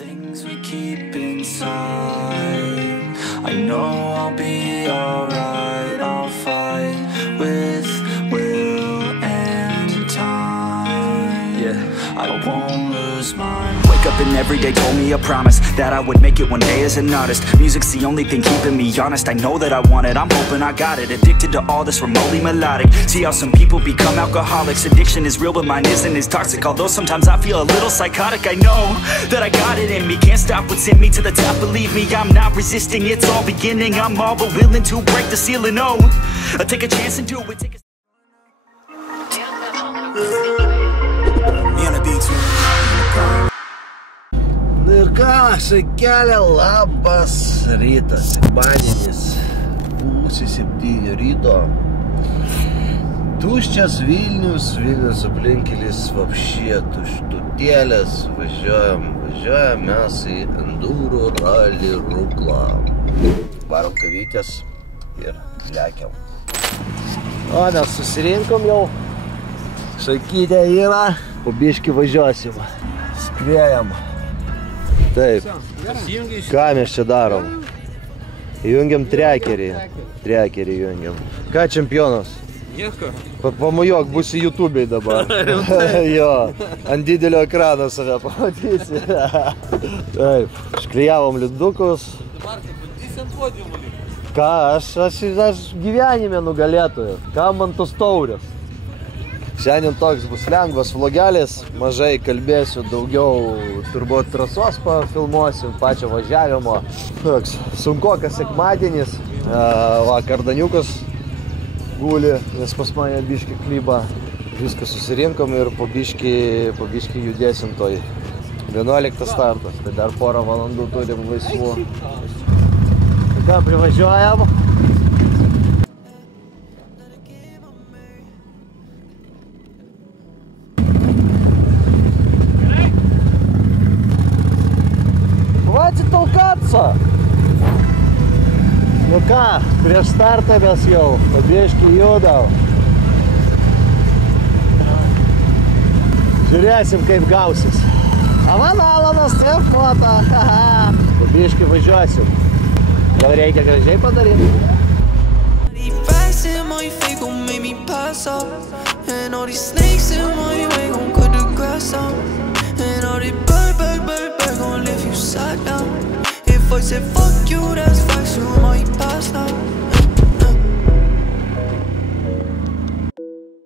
things we keep inside. I know I'll be alright. I'll fight with will and time. Yeah, I won't lose my mind. Wake up and every day told me a promise that I would make it one day as an artist. Music's the only thing keeping me honest. I know that I want it, I'm hoping I got it. Addicted to all this remotely melodic. See how some people become alcoholics. Addiction is real but mine isn't as toxic. Although sometimes I feel a little psychotic. I know that I got it in me. Can't stop what's in me to the top. Believe me, I'm not resisting. It's all beginning. I'm all but willing to break the ceiling. Oh, I take a chance and do it. Take a... Ir ką, šakelė, labas rytas, sekmadienis, 6:30 ryto. Tuščias Vilnius, Vilnius aplinkelis vapšė tuštutėlės. Važiuojam mes į Enduro rally Ruklą. Varom kavytės ir lekiam. O, mes susirinkom jau. Šakytė yra, po biškį važiuosim. Skriejam. Taip, ką mes čia darom? Jungiam trekerį. Trekerį jungiam. Ką čempionas? Nieko. Pamujok, būsi YouTube'ai dabar. Jo, ant didelio ekrano save pamatysi. Taip, šklijavom lindukus. Dabar tai bandysi ant podiumų likti. Ką, aš gyvenime nugalėtojas. Ką man tos taurės? Šiandien toks bus lengvas vlogelis, mažai kalbėsiu, daugiau turbūt trasos pafilmuosiu, pačio važiavimo. Toks sunkokas sekmadienis, vakar Daniukas guli, nes pas mane biškį klyba. Viską susirinkom ir po biškį judėsim toj 11 startas, tai dar porą valandų turim laisvų. Ką, privažiuojam? Nu ką, prieš startą mes jau pabiškį judam. Žiūrėsim, kaip gausis. Avanalanas trefuota. Pabiškį važiuosim. Gal reikia gražiai padaryti? If I said fuck you, that's facts, you might pass now.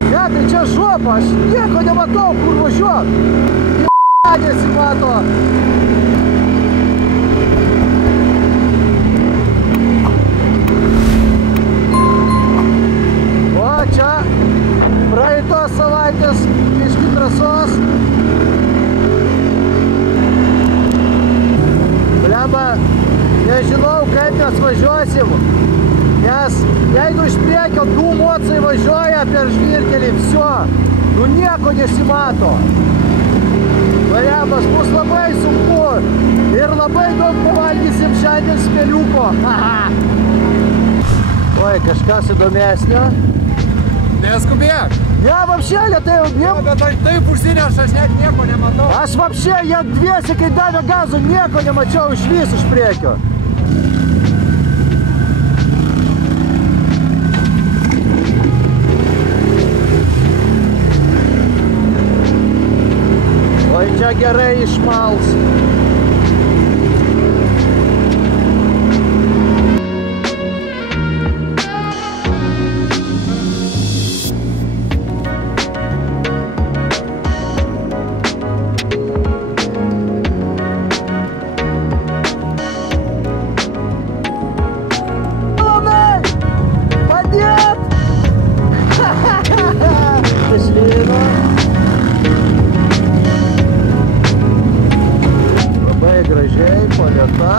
Ne, tai čia žuopa, aš nieko nematau, kur važiuot. Nesimato. O, čia praeitos savaitės biškį trasos. Blemba, nežinau, kaip mes važiuosim, nes jeigu iš priekio du mocai važiuoja per žvyrkelį, visio, nu nieko nesimato. Blembas, bus labai sunku ir labai daug pavalgysim šiandien smėliuko. Oi, kažkas įdomesnio. Neskubėk. Ne, vapšė, lėtai jau. Bet taip užsineša, aš net nieko nematau. Aš vapšė, jie dviesi, kai davė gazų, nieko nemačiau iš vis iš priekio. Oi, čia gerai išmals. Gražiai, palieta.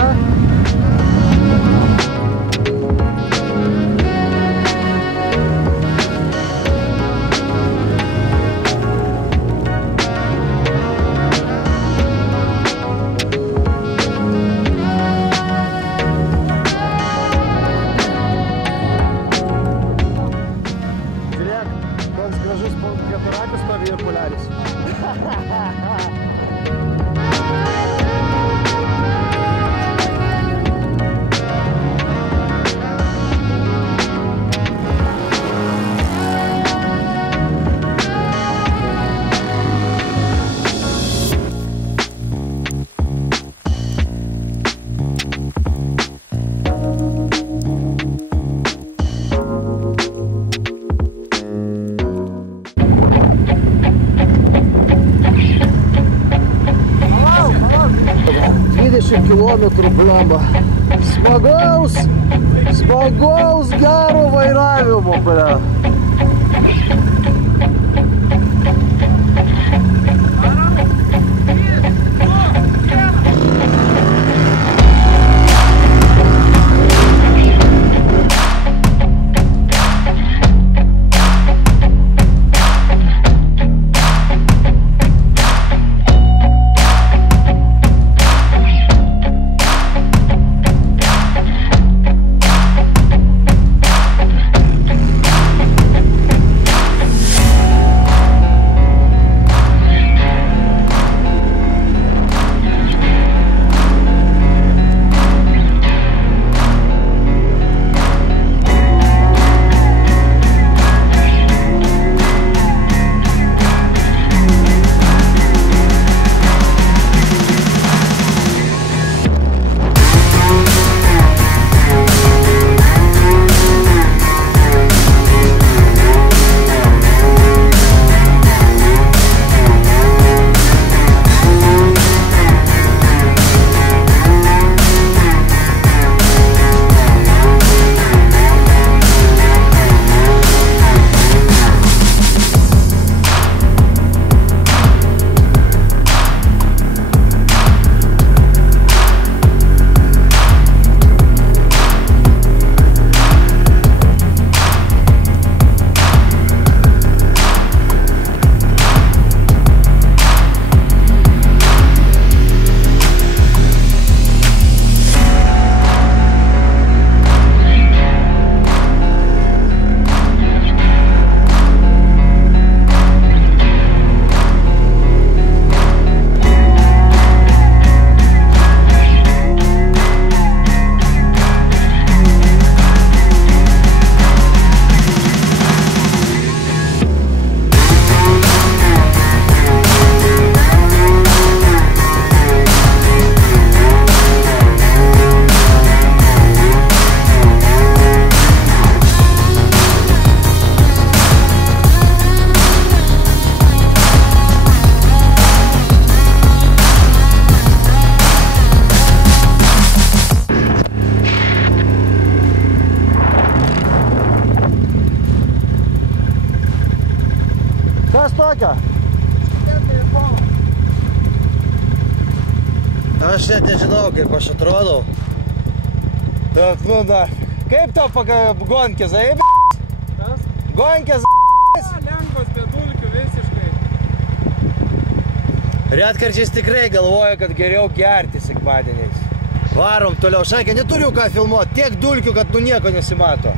Žiūrėk, koks gražus keturakis stovi ir poliaris. 10 kilometrų blemba. Smagaus gero vairavimo, ble. Aš net nežinau, kaip aš atrodau. Bet, nu, da. Kaip tau gonkė, zaib? Kas? Gonkė, Lengvas, be dulkių visiškai. Retkarčiais tikrai galvoju, kad geriau gerti sekmadieniais. Varom toliau. Šakė, neturiu ką filmuoti. Tiek dulkių, kad nu nieko nesimato.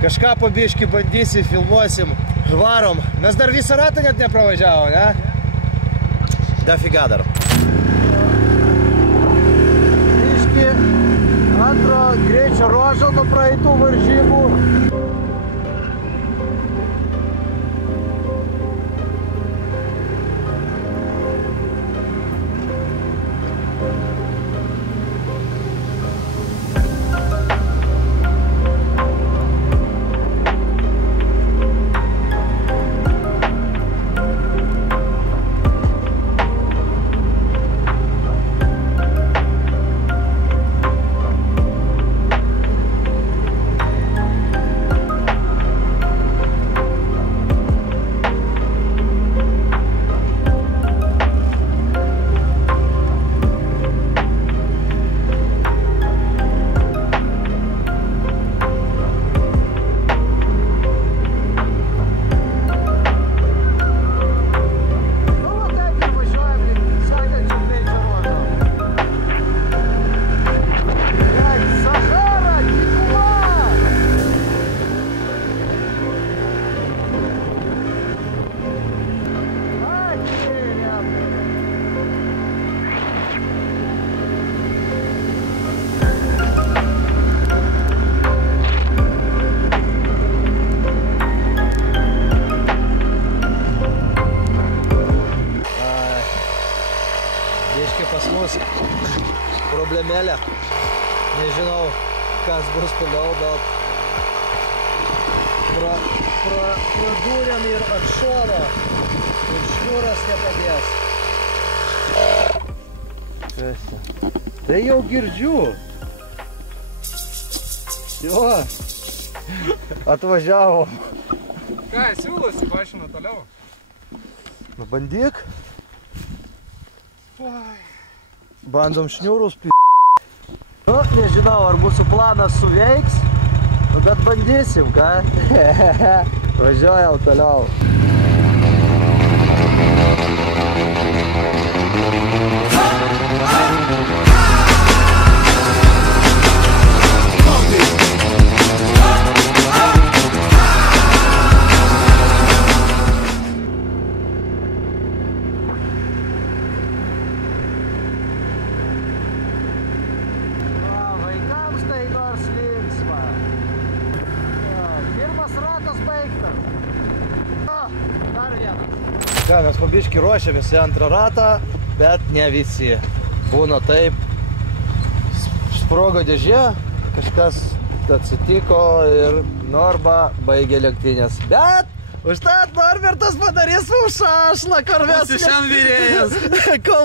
Kažką po biškį bandysim, filmuosim. Varom. Mes dar visą ratą net nepravažiavo, ne? Dafiga dar. Biškį antro greičio ruožo nuo praeitų varžybų. Problemėlė. Nežinau, kas bus toliau, bet pradūrėm ir atšovo ir šniūras nepadės. Tai jau girdžiu. Jo. Atvažiavo. Ką, siūlosi, paaiškina toliau? Nu, bandyk. Bandom šniūrus Nu, nežinau, ar mūsų planas suveiks, nu, bet bandysim, ką? Važiuojam toliau. Mes pabiškį ruošiamės į antrą ratą, bet ne visi. Būna taip, sprogo dėžė, kažkas atsitiko ir Norba baigė lenktynės. Bet užtat Norbertas padarys mums šašlą, kol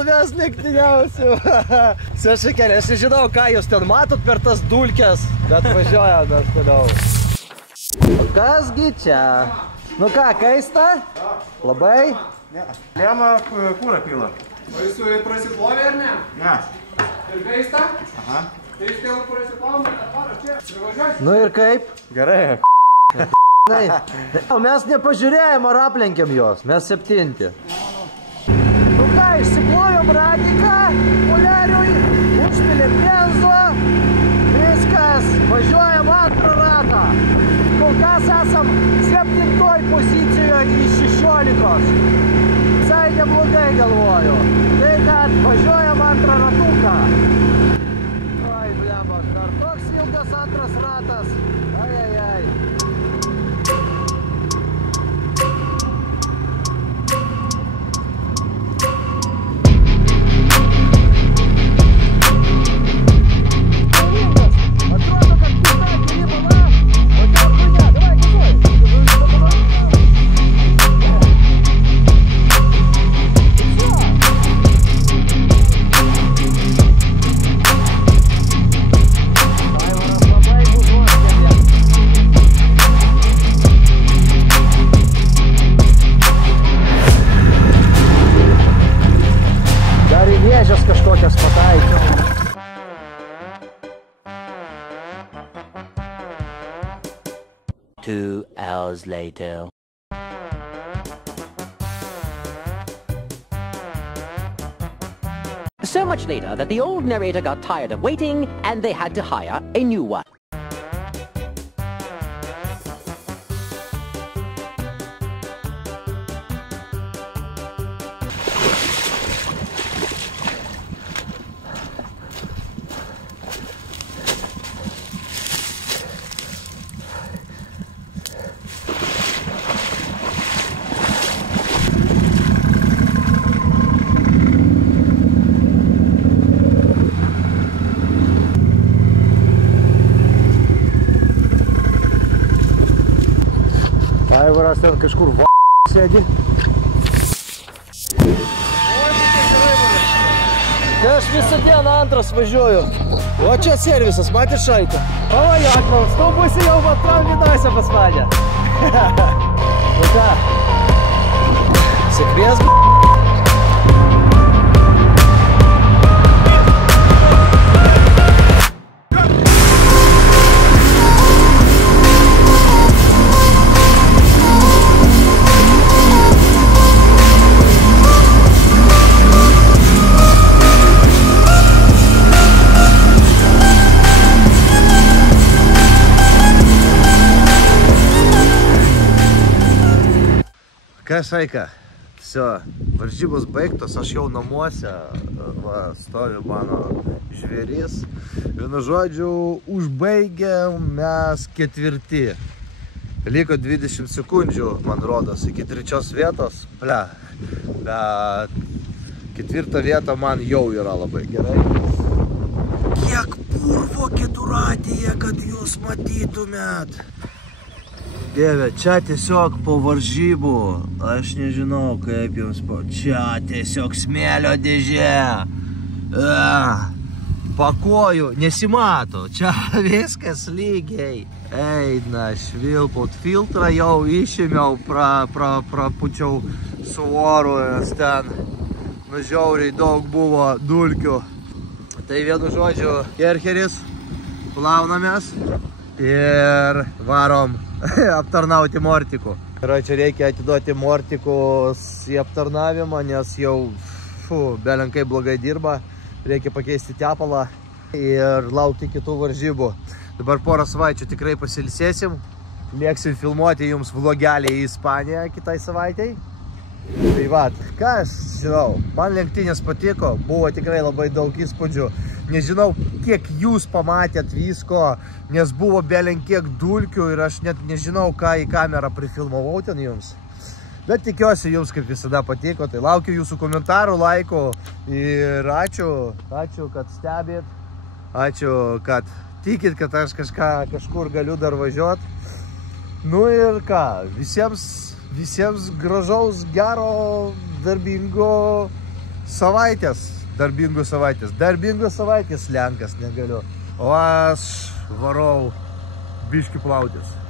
mes lenktyniausim. Sešikėlė, aš nežinau, ką jūs ten matot per tas dulkes, bet važiuojam mes toliau. O kasgi čia? Nu ką, kaista? Labai? Ne. Lėma kūrą pila. O jūs prasiplovė ar ne? Ne. Ir kaista? Aha. Tai jūs vėl prasiplovė, atvarą čia. Privažiuosi? Nu ir kaip? Gerai. O mes nepažiūrėjom, ar aplenkėm jos. Mes 7. Nu ką, išsiplovėm radiką, poliariui, užpilėm benzo. Viskas, važiuojam antrą ratą. Kol kas esam 7. pozicijoje iš 16. Visai neblogai galvoju. Tai kad važiuojam antrą ratuką. Oi, blemos, dar toks ilgas antras ratas. Ai. Kažkokias pataikiau. 2 hours later. So much later that the old narrator got tired of waiting and they had to hire a new one. Aivaras ten kažkur sėdi. Tai aš visą dieną antras važiuoju. O čia servisas, matė šaitą. Pavajok mums, tu būsi jau matram vidose pas mane. Nu ką? Sėkmės. Kas, Aika? Visio, varžybos baigtos, aš jau namuose, va, stovi mano žvėris. Vienu žodžiu, užbaigėm mes 4. Liko 20 sekundžių, man rodos, iki 3 vietos. Ble, bet 4 vieta man jau yra labai gerai. Kiek purvo keturratyje, kad jūs matytumėt. Dieve, čia tiesiog po varžybų, aš nežinau kaip jums po... Čia tiesiog smėlio dėžė. Pakojų nesimato, čia viskas lygiai. Eina švilpaut, filtrą jau išėmiau, prapučiau su oru, nes ten žiauriai daug buvo dulkių. Tai vienu žodžiu, Kercheris, plaunamės ir varom aptarnauti mortikų. Ir čia reikia atiduoti mortikus į aptarnavimą, nes jau belenkai blogai dirba. Reikia pakeisti tepalą ir laukti kitų varžybų. Dabar porą savaičių tikrai pasilsėsim. Lėksim filmuoti jums vlogelį į Ispaniją kitai savaitei. Tai va, ką aš žinau, man lenktynės patiko, buvo tikrai labai daug įspūdžių. Nežinau, kiek jūs pamatėt visko, nes buvo belenkiek dulkių ir aš net nežinau, ką į kamerą prifilmavau ten jums. Bet tikiuosi jums kaip visada patiko, tai laukiu jūsų komentarų, laikų ir ačiū, kad stebėt, ačiū, kad tikit, kad aš kažkur galiu dar važiuoti. Nu ir ką, visiems gražaus, gero, darbingo savaitės, Lenkas negaliu, o aš varau biškį plautis.